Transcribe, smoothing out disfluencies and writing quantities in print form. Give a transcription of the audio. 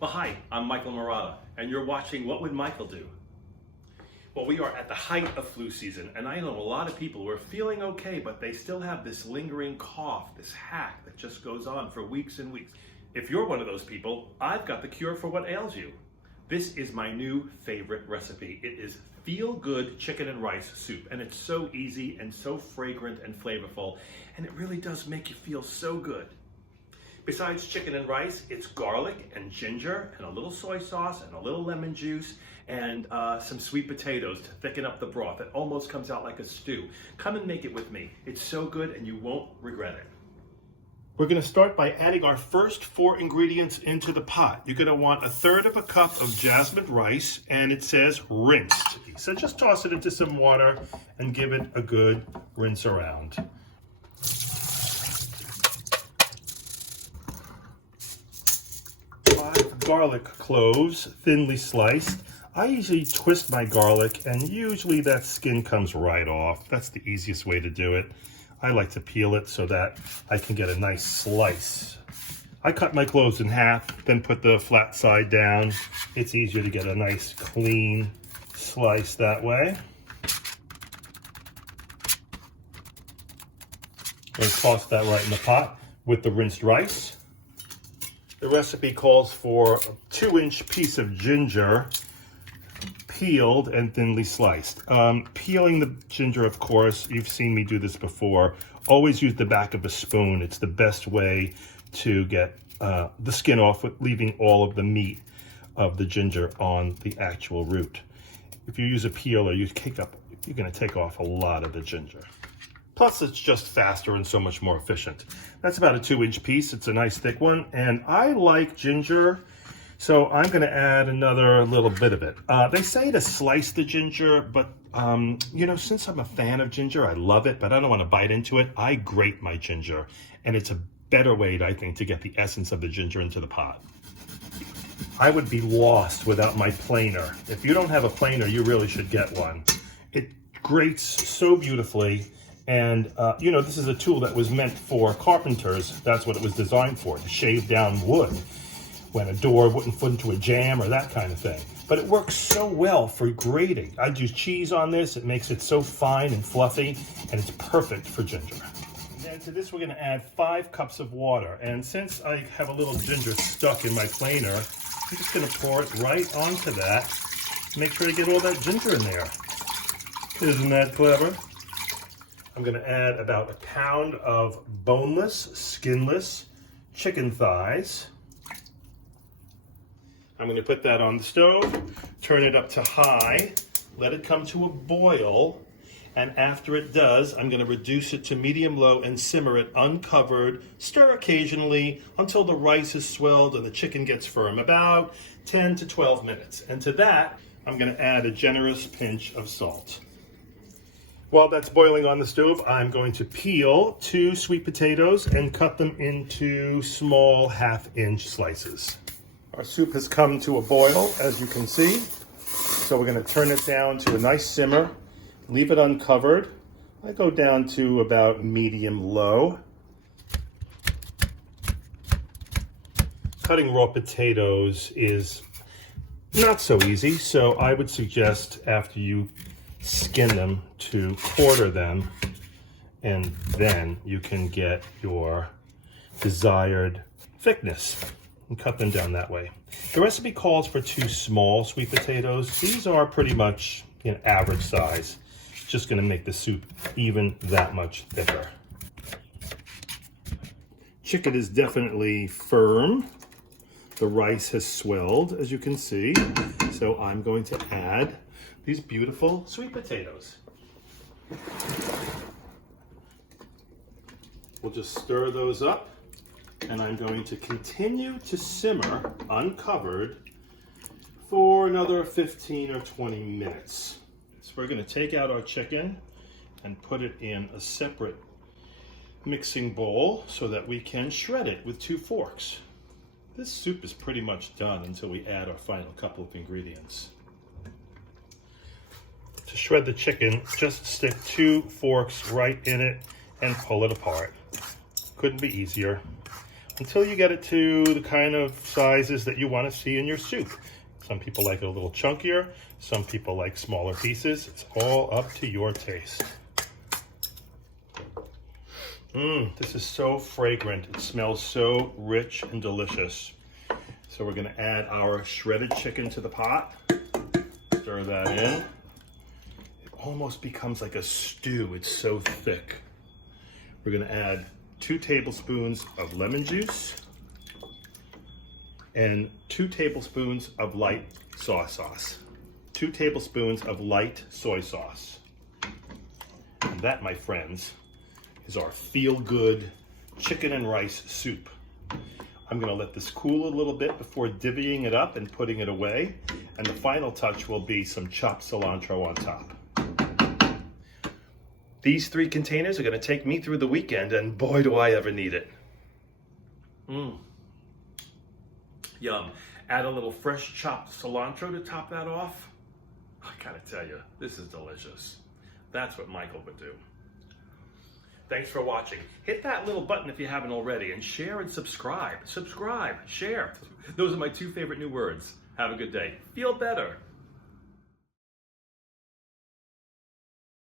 Well, hi, I'm Michael Murata, and you're watching What Would Michael Do? Well, we are at the height of flu season, and I know a lot of people who are feeling okay, but they still have this lingering cough, this hack that just goes on for weeks and weeks. If you're one of those people, I've got the cure for what ails you. This is my new favorite recipe. It is Feel Good Chicken and Rice Soup, and it's so easy and so fragrant and flavorful, and it really does make you feel so good. Besides chicken and rice, it's garlic and ginger and a little soy sauce and a little lemon juice and some sweet potatoes to thicken up the broth. It almost comes out like a stew. Come and make it with me. It's so good and you won't regret it. We're going to start by adding our first 4 ingredients into the pot. You're going to want 1/3 cup of jasmine rice, and it says rinsed. So just toss it into some water and give it a good rinse around. 5 garlic cloves, thinly sliced. I usually twist my garlic, and usually that skin comes right off. That's the easiest way to do it. I like to peel it so that I can get a nice slice. I cut my cloves in half, then put the flat side down. It's easier to get a nice clean slice that way. And toss that right in the pot with the rinsed rice. The recipe calls for a 2-inch piece of ginger, peeled and thinly sliced. Peeling the ginger, of course, you've seen me do this before. Always use the back of a spoon. It's the best way to get the skin off, leaving all of the meat of the ginger on the actual root. If you use a peeler, you're going to take off a lot of the ginger. Plus, it's just faster and so much more efficient. That's about a 2-inch piece. It's a nice thick one, and I like ginger, so I'm going to add another little bit of it. They say to slice the ginger, but you know, since I'm a fan of ginger, I love it, but I don't want to bite into it. I grate my ginger, and it's a better way, I think, to get the essence of the ginger into the pot. I would be lost without my planer. If you don't have a planer, you really should get one. It grates so beautifully. And, you know, this is a tool that was meant for carpenters. That's what it was designed for, to shave down wood when a door wouldn't fit into a jam or that kind of thing. But it works so well for grating. I'd use cheese on this. It makes it so fine and fluffy, and it's perfect for ginger. And then to this, we're going to add 5 cups of water. And since I have a little ginger stuck in my planer, I'm just going to pour it right onto that. Make sure to get all that ginger in there. Isn't that clever? I'm going to add about 1 pound of boneless, skinless chicken thighs. I'm going to put that on the stove, turn it up to high, let it come to a boil, and after it does, I'm going to reduce it to medium-low and simmer it uncovered, stir occasionally until the rice is swelled and the chicken gets firm, about 10 to 12 minutes. And to that, I'm going to add a generous pinch of salt. While that's boiling on the stove, I'm going to peel 2 sweet potatoes and cut them into small 1/2-inch slices. Our soup has come to a boil, as you can see. So we're going to turn it down to a nice simmer, leave it uncovered. I go down to about medium-low. Cutting raw potatoes is not so easy, so I would suggest after you skin them to quarter them, and then you can get your desired thickness and cut them down that way. The recipe calls for 2 small sweet potatoes. These are pretty much average size. Just going to make the soup even that much thicker. Chicken is definitely firm. The rice has swelled, as you can see. So I'm going to add these beautiful sweet potatoes. We'll just stir those up, and I'm going to continue to simmer uncovered for another 15 or 20 minutes. So we're going to take out our chicken and put it in a separate mixing bowl so that we can shred it with 2 forks. This soup is pretty much done until we add our final couple of ingredients. To shred the chicken, just stick 2 forks right in it and pull it apart. Couldn't be easier. until you get it to the kind of sizes that you want to see in your soup. Some people like it a little chunkier. Some people like smaller pieces. It's all up to your taste. This is so fragrant. It smells so rich and delicious. So we're gonna add our shredded chicken to the pot. Stir that in. It almost becomes like a stew. It's so thick. We're gonna add 2 tablespoons of lemon juice and 2 tablespoons of light soy sauce. 2 tablespoons of light soy sauce. And that, my friends, is our feel-good chicken and rice soup. I'm gonna let this cool a little bit before divvying it up and putting it away. And the final touch will be some chopped cilantro on top. These 3 containers are gonna take me through the weekend, and boy, do I ever need it. Yum. Add a little fresh chopped cilantro to top that off. I gotta tell you, this is delicious. That's what Michael would do. Thanks for watching. Hit that little button if you haven't already, and share and subscribe. Subscribe, share. Those are my 2 favorite new words. Have a good day. Feel better.